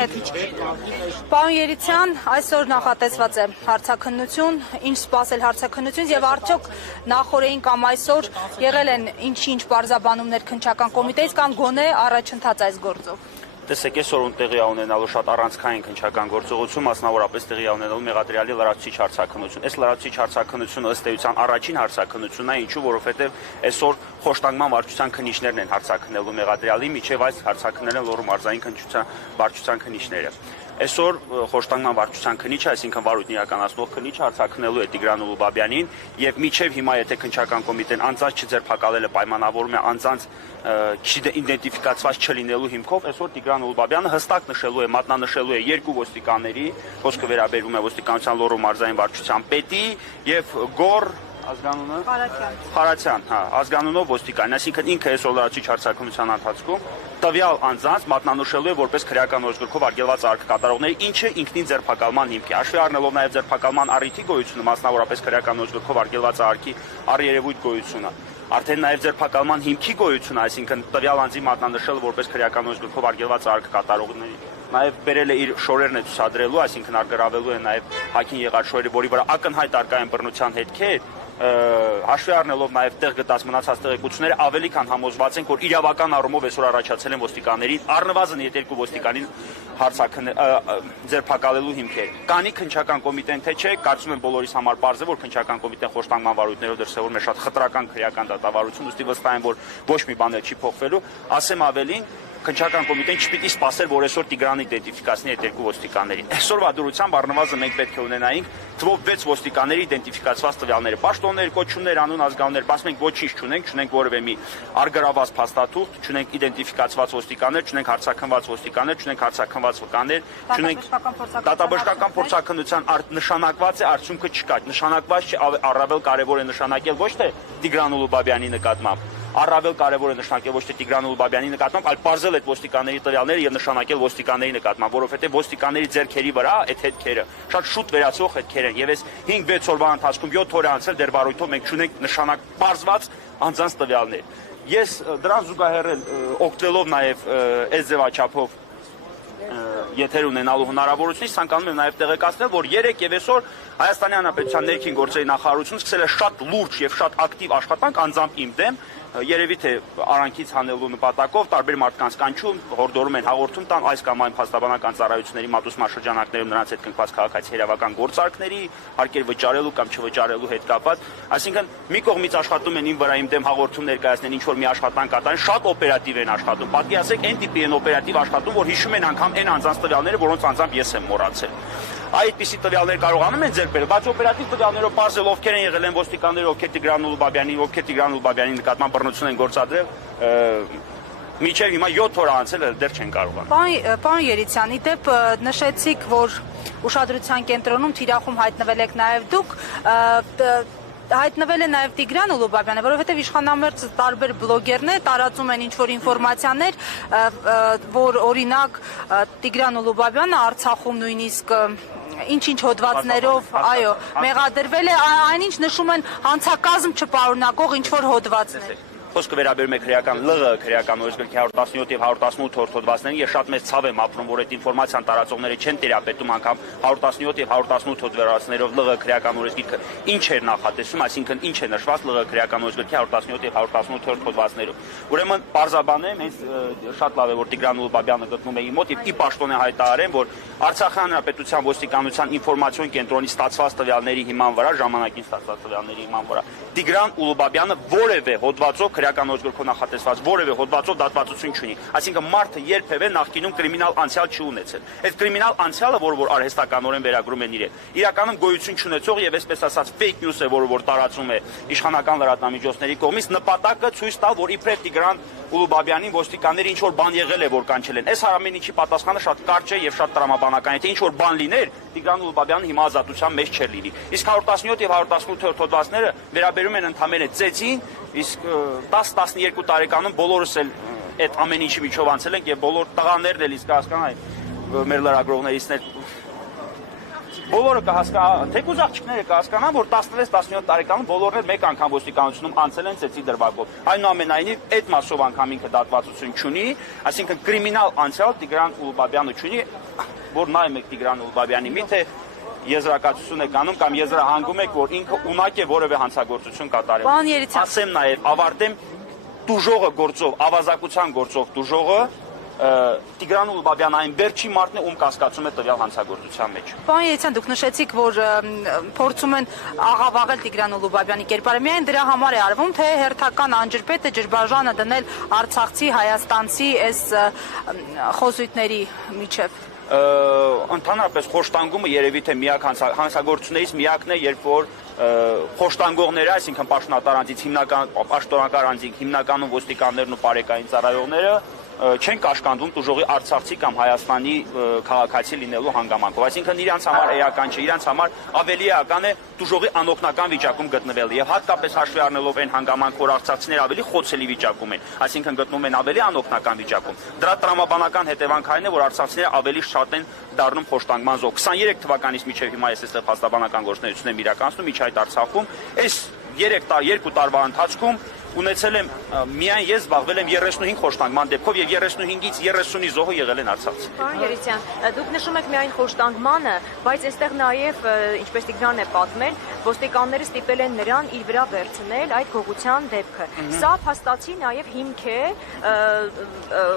Պարոն Երիցյան, այսօր նախատեսված է հարցաքննություն, ինչ սպասել հարցաքննությունից եւ արդյոք նախորդին կամ այսօր եղել են ինչ-ինչ բարձաբանումներ քննչական կոմիտեից կամ գոնե առաջընթաց այս գործով։ Տեսեք, այսօր տեղի ունենալու շատ առանցքային քննչական գործողություն, մասնավորապես տեղի ունենալու մեղադրյալի լրացուցիչ հարցաքննություն։ Այս լրացուցիչ հարցաքննությունը ըստ էության առաջին հարցաքննությունն է, ինչու որովհետև այսօր խոշտանգման վարչության քննիչներն են հարցաքննելու մեղադրյալի, միջև այս հարցաքննել են Լոռու մարզային քննչության վարչության քննիչները։ Այսօր խոշտանգման վարչության քննիչը, այսինքն վարույթն իրականացնող քննիչը հարցաքննելու է Տիգրան Ուլուբաբյանին եւ միջև հիմա եթե քննչական կոմիտեն անձանց չձերբակալել է պայմանավորում է անձանց իդենտիֆիկացված չլինելու հիմքով, այսօր Տիգրան Ուլուբաբյանը հստակ նշելու է, մատնանշելու է երկու ոստիկանների, խոսքը վերաբերում է ոստիկանության Լոռու մարզային վարչության պետի եւ Գոր ազգանունը Խարատյան, հա, ազգանունով ոստիկան, այսինքն ինքը այսօր լրացուցիչ հարցաքննության ընթացքում տվյալ անձանց մատնանշելու է որպես քրեական օրենսգրքով արգելված արք կատարողների, ինչը ինքնին ձերբակալման հիմք է։ Հաշվի առնելով նաև ձերբակալման առիթի գոյությունը, մասնավորապես քրեական օրենսգրքով արգելված արքի առերևույթ գոյությունը, արդեն նաև ձերբակալման հիմքի գոյությունը, այսինքն տվյալ անձի մատնանշելը որպես քրեական օրենսգրքով արգելված արք կատարողների, նաև բերել է իր շորերն է ցուցադրելու, այսինքն արգրավելու է նաև հակին եղած շորերը, որի վրա ակնհայտ արկա են բռնության հետքեր, հաշվի առնելով նաև տեղ գտած մնացած տեղեկությունները ավելի քան համոզված ենք, որ իրավական առումով այսօր առաջացել են ոստիկաններին, առնվազն 2 ոստիկանին ձերբակալելու հիմքեր։ Կանի քննչական կոմիտեն թե չէ, կարծում եմ բոլորիս համար պարզ է, որ քննչական կոմիտեն խոշտանգման վարույթներով դրսևորում է շատ խտրական քրեական դատավարություն, ուստի վստահ եմ, որ ոչ մի բան չի փոխվելու, ասեմ ավելին, քննչական կոմիտեն չպիտի սպասեր, որ այսօր Տիգրանը իդենտիֆիկացնի այդ 2 ոստիկաններին։ Այսօրվա դրությամբ առնվազն մենք պետք է ունենայինք թվով 6 ոստիկանների իդենտիֆիկացված տվյալները, պաշտոններ, կոչումներ, անուն, ազգանուններ, բայց մենք ոչինչ չունենք որևէ մի արգրավված փաստաթուղթ, չունենք իդենտիֆիկացված ոստիկաններ, չունենք հարցաքննված ոստիկաններ, չունենք հարցաքննված վկաներ, չունենք դատաբժշկական փորձաքննության նշանակված է, արդյունքը չկա։ Նշանակված չէ, առավել կարևոր է նշանակել ոչ թե Տիգրան Ուլուբաբյանի նկատմամբ, առավել կարևոր է նշանակել ոչ թե Տիգրան Ուլուբաբյանի նկատմամբ, այլ պարզել այդ ոստիկանների տվյալները եւ նշանակել ոստիկանների նկատմամբ, որովհետեւ ոստիկանների ձեռքերի վրա այդ հետքերը շատ շուտ վերացող հետքեր են եւ այս 5-6 օրվա ընթացքում 7 օր է անցել դեռ վարույթով մենք չունենք նշանակ պարզված անձանց տվյալներ։ Ես դրան զուգահեռ օգտվելով նաեւ այս ձևաչափով եթեր ունենալու հնարավորությունից ցանկանում եմ նաև տեղեկացնել, որ 3 եւ այսօր Հայաստանի Հանրապետության ներքին գործերի նախարարությունը սկսել է շատ լուրջ եւ շատ ակտիվ աշխատանք անձամբ իմ դեմ, երևի թե արանքից հանելու նպատակով տարբեր մարդկանց կանչում, հորդորում են հաղորդում տան այս կամ այն փաստաբանական ծառայությունների մատուցման շրջանակներում նրանց հետ կնքված քաղաքացի իրավական գործարքների, հարկեր վճարելու կամ չվճարելու հետ կապված, այսինքն մի կողմից աշխատում են իմ վրա իմ դեմ հաղորդում ներկայացնեն, ինչ որ մի աշխատանք կատարեն, շատ օպերատիվ են աշխատում։ Պատկի ասեք, այն տիպի են օպերատիվ աշխատում, որ հիշում են անգամ այն անձանց տվյալները, որոնց անձամբ ես եմ մոռացել։ Այդպիսի տվյալներ կարողանում են ձեռք բերել, բայց օպերատիվ տվյալներով բարձել ովքեր են եղել են ոստիկանները, ովքեր Տիգրան Ուլուբաբյանի նկատմամբ բռնություն են գործադրել, մինչև հիմա 7 օր անցել դեռ չեն կարողանում։ Պարոն Երիցյան, ի դեպ նշեցիք, որ ուշադրության կենտրոնում թիրախում հայտնվել եք նաև դուք, հայտնվել է նաև Տիգրան Ուլուբաբյանը, որովհետև իշխանամերձ տարբեր բլոգերներ տարածում են ինչ-որ ինֆորմացիաներ, որ օրինակ Տիգրան Ուլուբաբյանը Արցախում նույնիսկ ինչ-ինչ հոդվածներով, այո, մեղադրվել է, այնինչ նշում են հանցակազմ չպարունակող ինչ-որ հոդվածներ։ Խոսքը վերաբերում է քրեական ԼՂ քրեական օրենսգրքի 117 եւ 118 հոդվածներին, ես շատ մեծ ցավ եմ ապրում, որ այդ ինֆորմացիան տարածողները չեն տիրապետում անգամ 117 եւ 118 հոդվածներով ԼՂ քրեական օրենսգիրքը ինչ էր նախատեսում, այսինքն ինչ է նշված ԼՂ քրեական օրենսգրքի 117 եւ 118 հոդվածներով։ Ուրեմն պարզաբանեմ, հենց շատ լավ է, որ Տիգրան Ուլուբաբյանը գտնում է իմ մոտ եւ ի պաշտոն է հայտարարեմ, որ Արցախի Հանրապետության ոստիկանության ինֆորմացիոն կենտրոնի ստացված տվյալների հիման վրա, ժամանակին ստացված տվյալների հիման վրա Տիգրան Ուլուբաբյանը որևէ հոդվածով քրեական օրենսգրքով նախատեսված որևէ հոդվածով դատվածություն չունի։ Այսինքն մարդը երբևէ նախկինում կրիմինալ անցյալ չի ունեցել։ Այդ կրիմինալ անցյալը, որ արհեստականորեն վերագրում են իրեն, իրականում գոյություն չունեցող եւ այսպես ասած fake news է, որ տարածում է իշխանական լրատվամիջոցների կողմից, նպատակը ցույց տալ, որ իբրև Տիգրան Ուլուբաբյանին ոստիկանները ինչ որ բան եղել է, որ կանչել են։ Այս հարամեն ինչի պատասխանը շատ կարճ է եւ շատ տրամաբանական է, թե ինչ որ բան լիներ, Տիգրան Ուլուբաբյանը հիմա ազատության մեջ չէր լինի։ Իսկ 117 եւ 118 հոդվածները վերաբերում են ընդհանրապես ծեծին, իսկ 10-12 տարեկանում բոլորս էլ այդ ամեն ինչի միջով անցել ենք եւ բոլոր տղաներն էլ իսկ հասկանան մեր լրագրողներիցն էլ բոլորը կհասկանան, թեկուզ աղջիկները կհասկանան, որ 16-17 տարեկանում բոլորն էլ մեկ անգամ ոստիկանությունում անցել են ծեծի դրվագով։ Այնուամենայնիվ, այդ մասով անգամ ինքը դատվածություն չունի, այսինքն կրիմինալ անցյալ Տիգրան Ուլուբաբյանը չունի, որ նայում եք Տիգրան Ուլուբաբյանի միթե եզրակացություն եք անում կամ եզրահանգում եք, որ ինքը ունակ է որևէ հանցագործություն կատարել։ Պարոն Երիցյան, ասեմ նաև ավարտեմ դուժողը գործով, ավազակության գործով դուժողը Տիգրան Ուլուբաբյանը այն վերջի մարդն է, ում կասկածում է տվյալ հանցագործության մեջ։ Պարոն Երիցյան, դուք նշեցիք, որ փորձում են աղավաղել Տիգրան Ուլուբաբյանի կերպարը։ Միայն դրա համար է արվում, թե հերթական անջրպետը ջրբաժանը դնել արցախցի, հայաստանցի այս խոզույթների միջև։ Ընդհանրապես խոշտանգումը երևի թե միակ հանցագործություններից միակն է, երբ որ խոշտանգողները, այսինքն պաշտոնատար անձից պաշտոնական անձինք հիմնականում ոստիկաններն ու բարեկային ծառայողները չեն կաշկանդվում տուժողի արցախցի կամ Հայաստանի քաղաքացի լինելու հանգամանքով։ Այսինքն իրանց համար էական չէ, իրանց համար ավելի էական է տուժողի անօգնական վիճակում գտնվելը եւ հատկապես հաշվի առնելով այն հանգամանք, որ արցախցիները ավելի խոցելի վիճակում են, այսինքն գտնվում են ավելի անօգնական վիճակում։ Դրա տրամաբանական հետևանքն է, որ արցախցիները ավելի շատ են դառնում խոշտանգման զոհ։ 23 թվականից մինչև հիմա ես այստեղ փաստաբանական գործունեություն եմ իրականացնում միջայտ Արցախում։ Այս 2 տարվա ընթացքում ունեցել եմ միայն ես զբաղվել եմ 35 խոշտանգման դեպքով եւ 35-ից 30-ի զոհը եղել են արցախցի։ Պարոն Երիցյան, դուք նշում եք միայն խոշտանգմանը, բայց այստեղ նաեւ ինչպես Տիգրանն է պատմել, ոստիկանները ստիպել են նրան իր վրա վերցնել այդ գողության դեպքը։ Սա փաստացի նաեւ հիմք է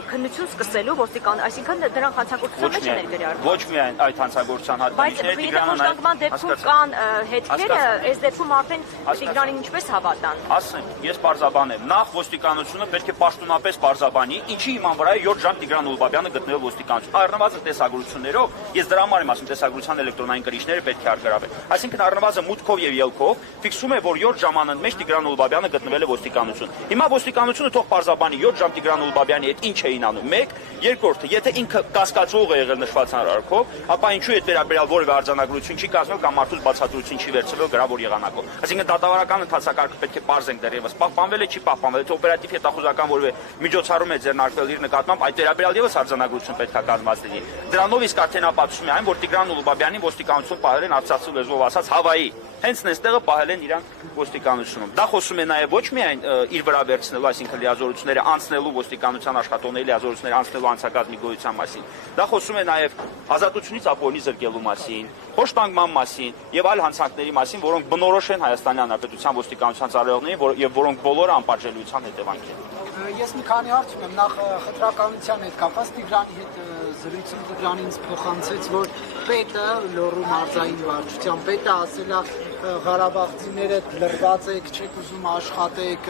քննություն սկսելու ոստիկան, այսինքն դրանք հանցագործության մեջ են ներգրավում։ Ոչ միայն այդ հանցագործության հատկանիշները Տիգրանը խոշտանգման դեպքում կան հետքերը, այս դեպքում արդեն Տիգրանին ինչպես հավատան։ Ասեմ, ես բարձաբանեմ, նախ ոստիկանությունը պետք է պաշտոնապես բարձաբանի, ինչի իման վրա է 7 ժամ Տիգրան Ուլուբաբյանը գտնվել ոստիկանություն։ Առնվազն տեսագրություններով, ես դրա համար եմ ասում, տեսագրության էլեկտրոնային կրիչները պետք է արգելվեն։ Այսինքն առնվազն մուտքով եւ ելքով ֆիքսում է, որ 7 ժամանակ մեջ Տիգրան Ուլուբաբյանը գտնվել է ոստիկանություն։ Հիմա ոստիկանությունը թող բարձաբանի 7 ժամ Տիգրան Ուլուբաբյանի հետ ինչ էին անում։ Մեկ, երկրորդը, եթե ինքը կասկածող է եղել նշված հանրարարքով, ապա ինչու այդ վերաբերյալ որևէ արձանագրություն չի կազմել կամ մարդուց բացատրություն չի վերցվել գրավոր եղանակով։ Այսինքն դատավարական ընթացակարգը պետք է պարզենք դեռևս պահպանվել է, չի պահպանվել, թե օպերատիվ հետախուզական որևէ միջոցառում է ձեռնարկվել իր նկատմամբ, այդ վերաբերյալ եւս արձանագրություն պետք է կազմված լինի։ Դրանով իսկ արդեն ապացուցում է այն, որ Տիգրան Ուլուբաբյանին ոստիկանություն պահել են արցախցի լեզվով ասած Հավայի։ Հենց նստեղը պահել են իրան ոստիկանությունում։ Դա խոսում է նաև ոչ միայն իր վրա վերցնելու, այսինքն լիազորությունները անցնելու ոստիկանության աշխատողների լիազորությունները անցնելու անցակազմի գոյության մասին։ Դա խոսում է նաև ազատությունից ապօրինի զրկելու մասին, խոշտանգման մասին եւ այլ հանցանքների մասին, որոնք բնորոշ են Հայաստանի Հանրապետության ոստիկանության ծառայողներին եւ որոնք բոլորը անպատժելիության հետևանք են։ Ես մի քանի հարց ունեմ, նախ խտրականության հետ կապված Տիգրանի հետ զրույցում Տիգրանին փոխանցեց, որ պետը Լոռու մարզային վարչության պետը ասել է Ղարաբաղցիները լրված եք, չեք ուզում աշխատեք։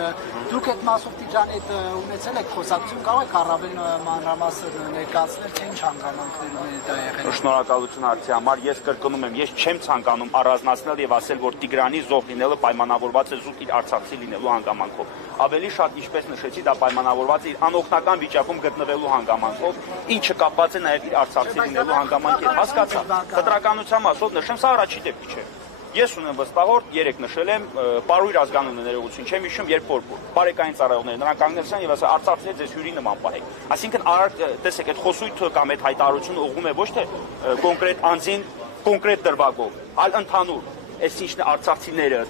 Դուք այդ մասով Տիգրանի հետ ունեցել եք խոսակցություն, կարող եք առավել մանրամասն ներկայացնել, թե ինչ հանգամանքներում է դա եղել։ Շնորհակալություն հարցի համար։ Ես կրկնում եմ, ես չեմ ցանկանում առանձնացնել եւ ասել, որ Տիգրանի զոհ լինելը պայմանավորված է զուտ իր արցախցի լինելու հանգամանքով։ Ավելի շատ, ինչպես նշեցի, դա պայմանավորված է իր անօգնական վիճակում գտնվելու հանգամանքով, ինչը կապված է նաեւ իր արցախցի լինելու հանգամանքի հետ։ Հասկացա։ Խտրականության մասով նշեմ, սա առաջի դեպք չէ։ Ես ունեմ վստահորդ, 3 նշել եմ, պարույր ազգանունը ներողություն չեմ հիշում, երբ որ բարեկային ծառայողները նրանք կանգնեցան եւ ասա արցախցիները ձեզ հյուրի նման պահեք։ Այսինքն տեսեք, այդ խոսույթը կամ այդ հայտարարությունը ուղղում է ոչ թե կոնկրետ անձին, կոնկրետ դրվագով, այլ ընդհանուր, այսինքն արցախցիները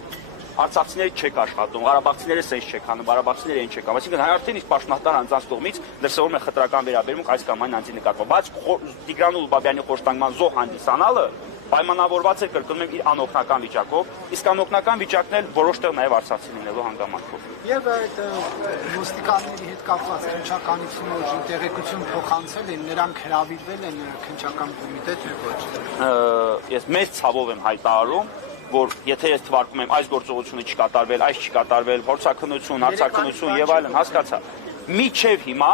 չեք աշխատում, ղարաբաղցիները սենց չեք անում, ղարաբաղցիները այն չեք անում։ Այսինքն արդեն իսկ պաշտոնատար անձանց կողմից դրսևորում է խտրական վերաբերմունք այս կամ այն անձի նկատմամբ։ Բայց Տիգրան Ուլուբաբյանի խոշտանգման զոհ հանդիսանալը պայմանավորված է, կրկնում եմ, իր անօգնական վիճակով, իսկ անօգնական վիճակն էլ որոշ տեղ նաև արցախցի լինելու հանգամանքով։ Եվ այդ ոստիկանների հետ կապված քննչականությունը ուժի տեղեկություն փոխանցել են, նրանք հրավիրվել են քննչական կոմիտե, թե ոչ։ Ես մեծ ցավով եմ հայտարարում, որ եթե ես թվարկում եմ այս գործողությունը չկատարվել, այս չկատարվել, փորձաքննություն, հարցաքննություն եւ այլն, հասկացա։ Միջև հիմա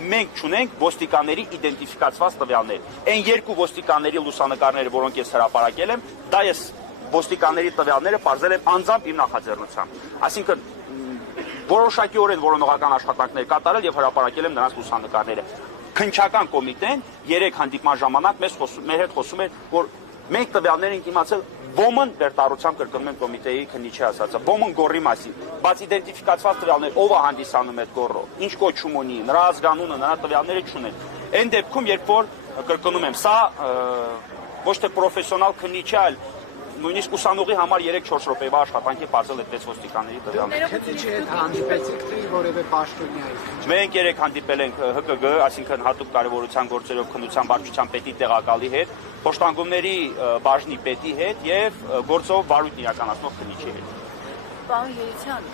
մենք չունենք ոստիկանների իդենտիֆիկացված տվյալներ։ Այն 2 ոստիկանների լուսանկարները, որոնք ես հրապարակել եմ, դա ես ոստիկանների տվյալները բարձել եմ անձամբ իմ նախաձեռնությամբ։ Այսինքն որոշակիորեն որոնողական աշխատանքներ կատարել եւ հրապարակել եմ նրանց լուսանկարները։ Քննչական կոմիտեն 3 հանդիպման ժամանակ մեր հետ խոսում էր, որ մենք տվյալներ ենք իմացել ոմն վերտարությամբ կրկնում են կոմիտեի քննիչի ասածը, ոմն գորի մասին, բայց իդենտիֆիկացված տվյալներ ով է հանդիսանում այդ գորը, ինչ կոչում ունի, նրա ազգանունը, նրա տվյալները չունեն։ Այն դեպքում, երբ որ կրկնում եմ, սա ոչ թե պրոֆեսիոնալ քննիչ է, այլ նույնիսկ ուսանողի համար 3-4 րոպեվա աշխատանքի բարձել այդպես ոստիկանների տվյալները։ Քննիչի հետ հանդիպեցիք թե որևէ պաշտոնյայի։ Մենք երեք հանդիպել ենք ՀԿԳ, այսինքն հատուկ կարևորության գործերով քննության վարչության պետի տեղակալի հետ, խոշտանգումների բաժնի պետի հետ եւ գործով վարույթ իրականացնող քննիչի հետ։ Պարոն Երիցյան,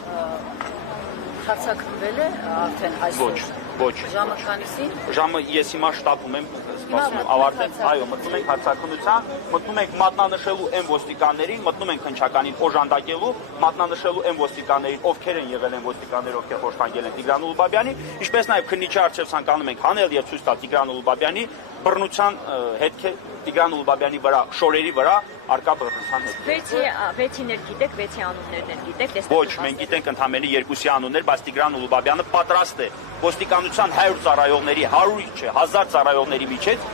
հարցակրվել է արդեն այսօր։ Ոչ։ Ժամը քանիսին։ Ժամը ես հիմա շտապում եմ, սպասում ավարտել։ Այո, մտնում ենք հարցակնության, մտնում ենք մատնանշելու այն ոստիկաններին, մտնում ենք քննչականին օժանդակելու, մատնանշելու այն ոստիկաններին, ովքեր են եղել են ոստիկաններ, ովքեր խոշտանգել են Տիգրան Ուլուբաբյանի, ինչպես նաև քննիչի առջև ցանկանում ենք հանել եւ ցույց տալ Տիգրան Ուլուբաբյանի բռնության հետքեր Տիգրան Ուլուբաբյանի վրա, շորերի վրա արկա բռնության հետքեր։ 6-ներ գիտեք, 6-ի անուններն գիտեք, Ոչ, մենք գիտենք ընդամենը 2-ի անուններ, բայց Տիգրան Ուլուբաբյանը պատրաստ է ոստիկանության 100 ծառայողների, 100 չէ, 1000 ծառայողների միջից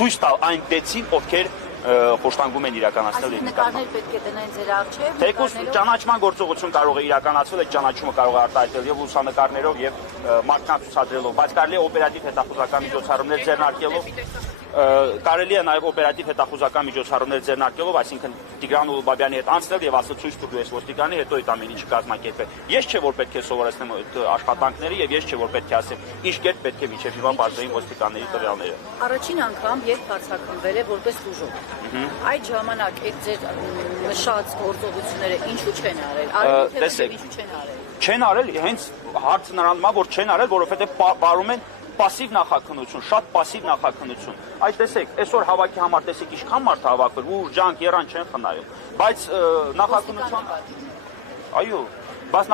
ցույց տալ այն դեցին, ովքեր խոշտանգում են իրականացնել Այս նկարներ պետք է դնեն ձեր առջև։ Թեկուզ ճանաչման գործողություն կարող է իրականացվել, այդ ճանաչումը կարող է արտահայտվել եւ լուսանկարներով եւ մարտկացուցադրելով, բայց կարելի է օպերատիվ հետախուզական միջոցառումներ ձեռնարկելով կարելի է նաև օպերատիվ հետախուզական միջոցառումներ ձեռնարկելով, այսինքն Տիգրան Ուլուբաբյանի հետ անցնել եւ ասել ցույց տուր ես ոստիկանի, հետո այդ ամեն ինչը կազմակերպել։ Ես չէ որ պետք է սովորեցնեմ այդ աշխատանքները եւ ես չէ որ պետք է ասեմ ինչ կերպ պետք է միջև հիմա բարձրային ոստիկանների տվյալները։ Առաջին անգամ երբ հարցակրվել է որպես ուժով։ Այդ ժամանակ այդ ձեր նշած գործողությունները ինչու չեն արել։ Տեսեք, ինչու չեն արել։ Չեն արել, հենց հարցը նրանում է, որ չեն արել, որովհետեւ պարում են պասիվ նախաքննություն, շատ պասիվ նախաքննություն։ Այդ տեսեք, այսօր հավաքի համար տեսեք ինչքան մարդ հավաքվել, ուժ, ջանք, երան չեն խնայում։ Բայց նախաքննության այո, բայց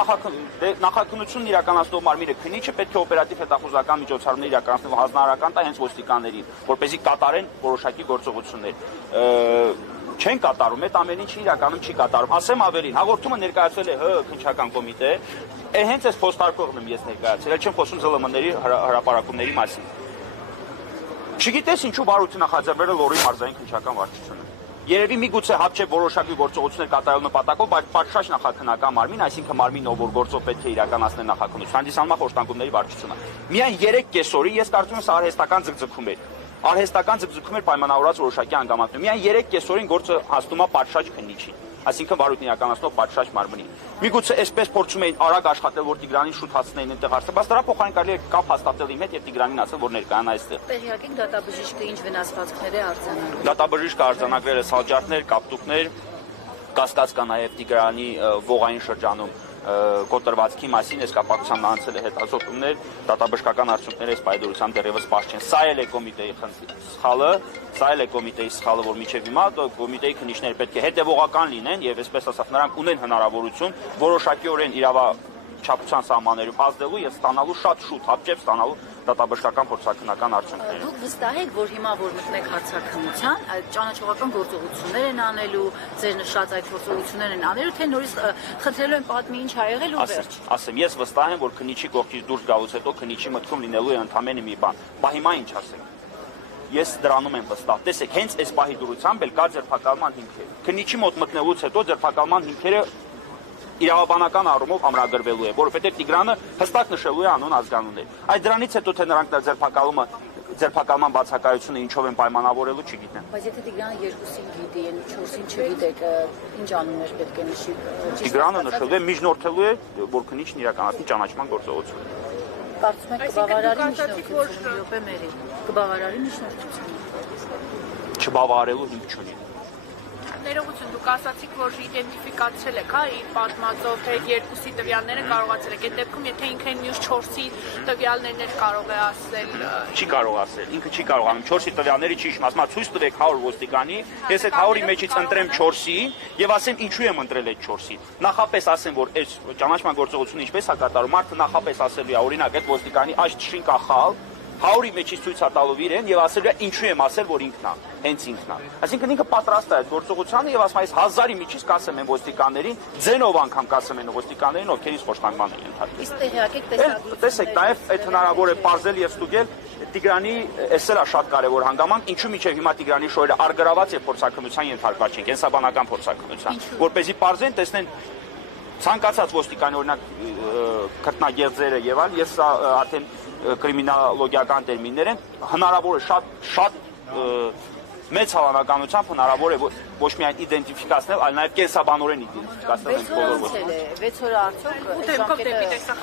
նախաքննությունն իրականացնող մարմինը քննիչը պետք է օպերատիվ հետախուզական միջոցառումներ իրականացնող հանրահարական տա հենց ոստիկաններին, որպեսզի կատարեն որոշակի գործողություններ։ Չեն կատարում, այդ ամեն ինչը իրականում չի կատարում։ Ասեմ ավելին, հաղորդումը ներկայացվել է ՀՀ քննչական կոմիտե, հենց այս փոստարկողն եմ ես ներկայացրել, այլ չեմ խոսում ԶԼՄ-ների հրապարակումների մասին։ Չգիտես ինչու բարույթը նախաձեռնել է Լոռի մարզային քննչական վարչությունը։ Երևի միգուցե հապչե որոշակի գործողություններ կատարելու նպատակով, բայց պատշաճ նախաքննական մարմին, այսինքն մարմինը, որ գործով պետք է իրականացնել նախաքննություն, հանդիսանում է խոշտանգումների վարչությունը։ Միայն 3 կեսօրի ես կարծում եմ արհեստական ձգձգում էր։ Արհեստական ձգձգում էր պայմանավորված որոշակի հանգամանքներում։ Միայն 3 կեսօրին գործը հասնում է պատշաճ քննիչին, այսինքն վարույթն իրականացնող պատշաճ մարմնին։ Միգուցե այսպես փորձում էին արագ աշխատել, որ Տիգրանին շուտ հասնեին այնտեղ հարցը, բայց դրա փոխարեն կարելի է կապ հաստատել իմ հետ եւ Տիգրանին ասել, որ ներկայանա այստեղ։ Տեղյակ եք դատաբժիշկը ինչ վնասվածքներ է արձանագրել։ Դատաբժիշկը արձանագրել է սալջարդներ, կապտուկներ, կասկած կա նաեւ Տիգրանի ողային շրջանում կոտրվածքի մասին, այս կապակցությամբ անցել է հետազոտումներ, դատաբժշկական արդյունքները այս պայդորությամբ դեռևս պարզ չեն։ Սա էլ է կոմիտեի սխալը, որ միջև հիմա կոմիտեի քննիչները պետք է հետևողական լինեն եւ այսպես ասած նրանք ունեն հնարավորություն որոշակիորեն իրավաչափության սահմաններում ազդելու եւ ստանալու շատ շուտ հապճեպ ստանալու դատաբժշկական փորձաքննական արդյունքները։ Դուք վստահ եք, որ հիմա որ մտնեք հարցակնության, ճանաչողական գործողություններ են անելու, ձեր նշած այդ գործողություններ են անելու, թե նորից խնդրելու են պատմի ինչ ա եղել ու վերջ։ Ասեմ, ես վստահ եմ, որ քննիչի կողքից դուրս գալուց հետո քննիչի մտքում լինելու է ընդամենը մի բան։ Բա հիմա ինչ ասեմ։ Ես դրանում եմ վստահ։ Տեսեք, հենց այս պահի դուրությամբ էլ կա ձերբակալման հիմքեր։ Քննիչի մոտ մտնելուց հետո ձերբակալման հիմքերը իրավաբանական առումով ամրագրվելու է, որովհետև Տիգրանը հստակ նշելու է անուն ազգանուններ։ Այդ դրանից հետո թե նրանք ձերբակալման բացակայությունը ինչով են պայմանավորելու, չգիտեմ։ Բայց եթե Տիգրանը 2-ին գիտի, 4-ին չգիտեք, ինչ անուններ պետք է նշի։ Տիգրանը նշելու է, միջնորդելու է, որ քննիչն իրականացնի ճանաչման գործողություն։ Կարծում եք կբավարարի միջնորդությունը, րոպե մերի։ Կբավարարի միջնորդությունը։ Չբավարարելու հիմք չունի։ Ներողություն, դուք ասացիք, որ իդենտիֆիկացրել եք, հա, իր պատմածով, թե 2-ի տվյալները կարողացել եք։ Այդ դեպքում, եթե ինքը մյուս 4-ի տվյալներն էր կարող է ասել։ Չի կարող ասել, ինքը չի կարող անում 4-ի տվյալները չի իշում, ասում է ցույց տվեք 100 ոստիկանի, ես այդ 100-ի մեջից ընտրեմ 4-ին եւ ասեմ ինչու եմ ընտրել այդ 4-ին։ Նախապես ասեմ, որ այս ճանաչման գործողությունը ինչպես է կատարում, մարդը նախապես ասելու է, օրինակ, այդ ոստիկանի այս ճշին կա խալ 100-ի մեջից ցույց է տալու իրեն եւ ասելու է ինչու եմ ասել, որ ինքն է, հենց ինքն է։ Այսինքն ինքը պատրաստ է այդ գործողությանը եւ ասում է, այս 1000-ի միջից կասեմ են ոստիկաններին, ձենով անգամ կասեմ են ոստիկաններին, ովքեր ինձ խոշտանգման են ենթարկել։ Իսկ տեղյակ եք տեսակ։ Տեսեք, նաեւ այդ հնարավոր է բարձել եւ ստուգել Տիգրանի, էսել է շատ կարեւոր հանգամանք, ինչու միջև հիմա Տիգրանի շոյերը արգրաված եւ փորձաքննության ենթարկված չեն, կենսաբանական փորձաքննության, որպեսզի բարձեն, տեսնեն ցանկացած ոստիկանի օրինակ քրտնագեղձերը եւ այլ, ես արդեն կրիմինալոգիական տերմիններ են, հնարավոր է շատ մեծ հավանականությամբ հնարավոր է ոչ միայն իդենտիֆիկացնել, այլ նաև կենսաբանորեն իդենտիֆիկացնել են բոլոր ոստիկանները։ 6 օրը արդյոք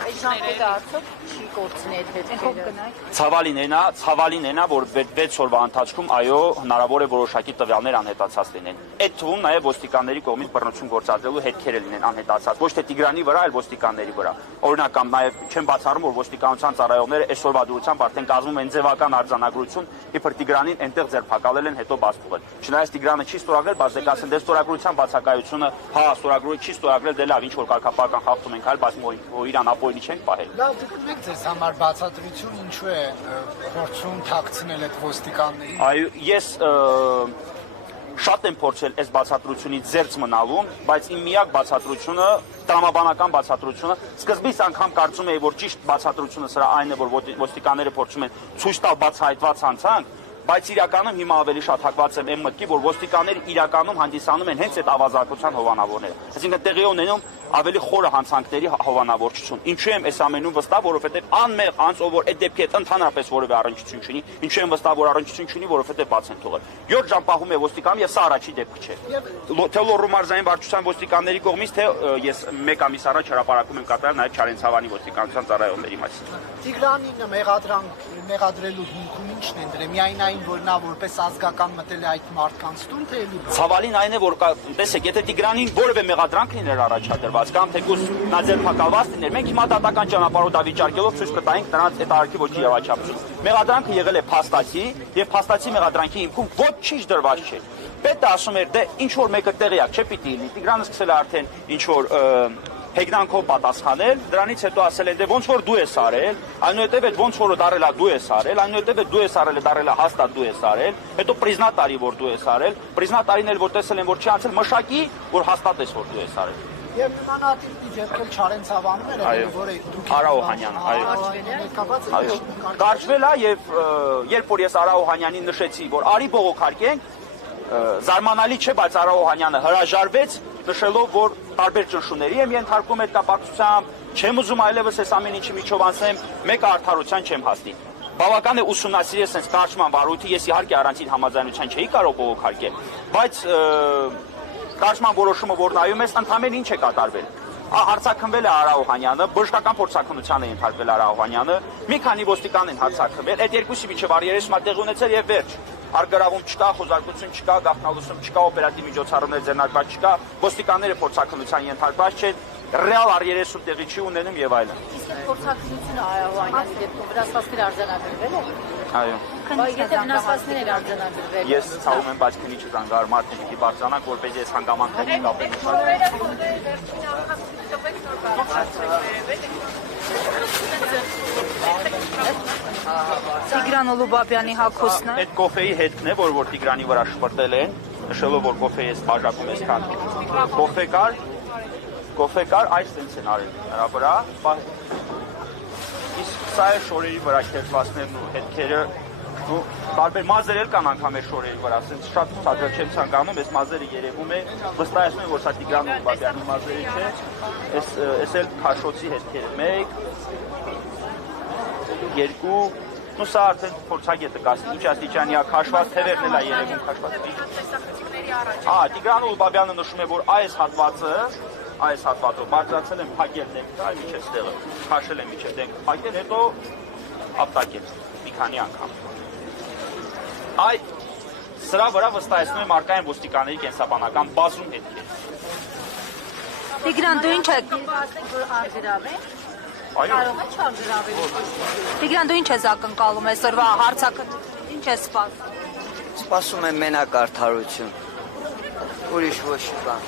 այդ ժամկետը արդյոք չի կորցնի այդ հետքերը։ Ցավալին է նա, որ 6 օրվա ընթացքում այո հնարավոր է որոշակի տվյալներ անհետացած լինեն։ Այդ թվում նաև ոստիկանների կողմից բռնություն գործադրելու հետքերը լինեն անհետացած, ոչ թե Տիգրանի վրա, այլ ոստիկանների վրա։ Օրինակ կամ նաև չեմ բացառում, որ ոստիկանության ծառայողները այսօրվա դուրսությամբ արդեն կազմում են ձևական արձանագրություն, իբր Տիգրանին այնտեղ ձերբակալել են, հետո բաց թողել։ Չնայած Տիգրանը չի ստորագրել, բայց դե կասեն դե ստորագրության բացակայությունը, հա, ստորագրումը չի ստորագրել, դե լավ, ինչ որ կարգապահական խախտում ենք, այլ բայց իրան ապօրինի չենք պահել։ Լավ, դուք եք ձեզ համար բացատրություն ինչու է փորձում թաքցնել այդ ոստիկաններին։ Այո, ես շատ եմ փորձել այս բացատրությունից զերծ մնալու, բայց իմ միակ բացատրությունը, տրամաբանական բացատրությունը, սկզբից անգամ կարծում էի, որ ճիշտ բացատրությունը սրա այն է, որ ոստիկանները փորձում են ցույց տալ բացահայտված հանցանք, բայց իրականում հիմա ավելի շատ հակված եմ այն մտքի, որ ոստիկանները իրականում հանդիսանում են հենց այդ ավազակության հովանավորները։ Այսինքն տեղի ունենում ավելի խորը հանցանքների հովանավորչություն։ Ինչու եմ այս ամենում վստահ, որովհետև անմեղ անց, ով որ այդ դեպքի հետ ընդհանրապես որևէ առնչություն չունի, ինչու եմ վստահ, որ առնչություն չունի, որովհետև բաց են թողել։ 7 ժամ պահում է ոստիկան, եւ սա առաջի դեպք չէ։ Թե Լոռու մարզային վարչության ոստիկանների կողմից, թե ես 1 ամիս առաջ հրապարակում եմ կատարել նաեւ Չարենցավանի ոստիկանության ծառայողների մասին։ Տիգրանին մեղադրելու հիմքում ինչն են դրել։ Միայն այն, որ նա որպես ազգական մտել է այդ մարդկանց տուն, թե էլի։ Ցավալին այն է, որ տեսեք, եթե Տիգրանին որևէ մեղադրանք լիներ առաջադրված կամ թեկուզ նա ձերբակալված լիներ, մենք հիմա դատական ճանապարհով դավիճարկելով ցույց կտայինք նրանց այդ արարքի ոչի եվաչափություն։ Մեղադրանքը եղել է փաստացի, եւ փաստացի մեղադրանքի հիմքում ոչինչ դրված չէ։ Պետը ասում էր, դե ինչ որ մեկը տեղյակ չէ պիտի լինի։ Տիգրանը սկսել է արդեն ինչ որ հեգնանքով պատասխանել, դրանից հետո ասել են, դե ոնց որ դու ես արել, այնուհետև այդ ոնց որը դարելա դու ես արել, այնուհետև դու ես արել, դարելա հաստատ դու ես արել, հետո պրիզնատարի որ դու ես արել, պրիզնատարին էլ որ տեսել են որ չի անցել, մշակի որ հաստատ ես որ դու ես արել։ Եվ նմանատիպ դեպքեր Չարենցավանում էր, որը դուք Արա Օհանյանը, այո։ Կարճվել է եւ երբ որ ես Արա Օհանյանին նշեցի, որ արի բողոքարկենք, զարմանալի չէ, բայց Արա Օհանյանը հրաժարվեց, նշելով, որ տարբեր ճնշումների եմ ենթարկում այդ կապակցությամբ, չեմ ուզում այլևս այս ամեն ինչի միջով անցնեմ, մեկը արդարության չեմ հասնի։ Բավական է ուսումնասիրել sense կարճման վարույթը, ես իհարկե առանցին համաձայնության չէի կարող բողոքարկել, բայց կարճման որոշումը որ նայում ես, ընդհանրեն ինչ է կատարվել։ Հարցաքնվել է Արա Օհանյանը, բժշկական փորձաքննության է ենթարկվել Արա Օհանյանը, մի քանի ոստիկան են հարցաքնվել, այդ երկուսի միջև առերեսումա տեղ ունեցել եւ վերջ։ Արգարավում չկա, խոզարկություն չկա, գաղտնալուծում չկա, օպերատիվ միջոցառումներ ձեռնարկված չկա, ոստիկանները փորձաքննության ենթարկված չեն, ռեալ առերեսում տեղի չի ունենում եւ այլն։ Իսկ փորձաքննությունը Արա Օհանյանի դեպքում վնասվածքներ արձանագրվել է։ Այո։ Բայց եթե վնասվածքներ են արձանագրվել։ Ես ցավում եմ, բայց քնի չզանգար մարդը պիտի բարձրանանք, որպեսզի այս հանգամանքների կապեն։ Տիգրան Ուլուբաբյանի հագուստն է։ Այդ կոֆեի հետքն է, որ Տիգրանի վրա շպրտել են, նշելով որ կոֆեի ես բաժակում ես քան։ Կոֆե կար, այս sense են արել նրա վրա։ Իսկ սա է շորերի վրա քերծվածներն ու հետքերը, ու տարբեր մազեր էլ կան անգամ է շորերի վրա, sense շատ ցածր չեմ ցանկանում, այս մազերը երևում է, վստահեցնում եմ որ սա Տիգրան Ուլուբաբյանի մազերը չէ։ Այս էլ քաշոցի հետքերը 1 2 Ну սա արդեն փորձագետը կասի, ինչ աստիճանի է քաշված, թևերն էլ է երևում քաշված։ Տիգրան Ուլուբաբյանը նշում է, որ այս հատվածով բարձրացել են փակել դեմքը, այլ միջև ստեղը, քաշել են միջև դեմքը, փակել, հետո ապտակել մի քանի անգամ։ Սրա վրա վստահեցնում եմ արկա են ոստիկանների կենսաբանական բազում հետքեր։ Տիգրան, դու ինչ ես Կարող է չարժարվել։ Տիգրան, դու ինչ ես ակնկալում այսօրվա հարցաքննությունից, ինչ ես սպասում։ Սպասում եմ մենակ արդարություն, ուրիշ ոչ բան։